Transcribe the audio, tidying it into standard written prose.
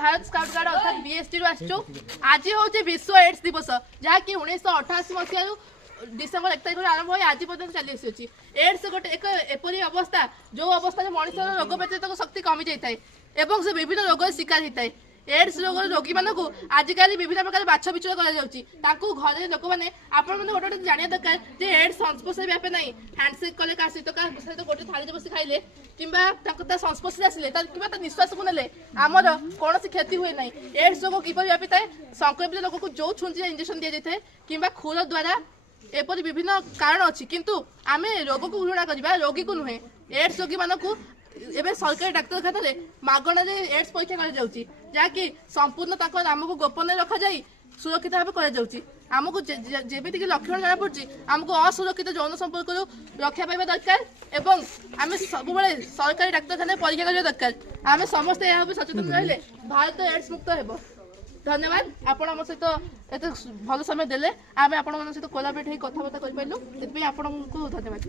Bharat scout guard अर्थात BST रु आसचु। आज हूँ विश्व एड्स दिवस जहाँकि 1988 मसीह डिसेम्बर 1 तारिख आरंभ हो आज पर्यटन चली आसी। एड्स गोटे एक एपरी अवस्था जो अवस्था मनुष्य रोग प्रतिरोधक शक्ति कमी जाए और से विभिन्न रोग शिकार होता है। एड्स रोग रोगी मानक आजिकल विभिन्न प्रकार बाछ विचुर घरे लोक मैंने आपण मैंने गोटे गोटे जाना दरकार जे एड्स संस्पर्श व्यापे ना हैंडसेक कले क्या सहित गोटे थाली बस खाइले कि संस्पर्श आसिले कि निश्वास को नेले आमर कौन क्षति हुए ना। एड्स रोग किपर व्यापी थाए संक्रमित लोक को जो छुंची इंजेक्शन दि जाए कि खुर द्वारा एपरी विभिन्न कारण अच्छी किंतु आम रोग को घृणा करवा रोगी को नुहे। एड्स रोगी मानक एवं सरकारी डाक्तखाना मागणार एड्स परीक्षा कर जहाँकि संपूर्ण नाम को गोपन रखा जाए सुरक्षित भाव करमको जमीक लक्षण जना पड़ी आमको असुरक्षित यौन संपर्क रक्षा पाइबा दरकार एवं आम सब सरकारी डाक्तखाना परीक्षा करने दरकार। आम समस्त यह सचेतन रहिले भारत एड्स मुक्त हो। धन्यवाद आपण आम सहित एत भल समय देले आम आपण सहित कोलाबरेट हो कथबार्ता कर पाइलु। आपको धन्यवाद।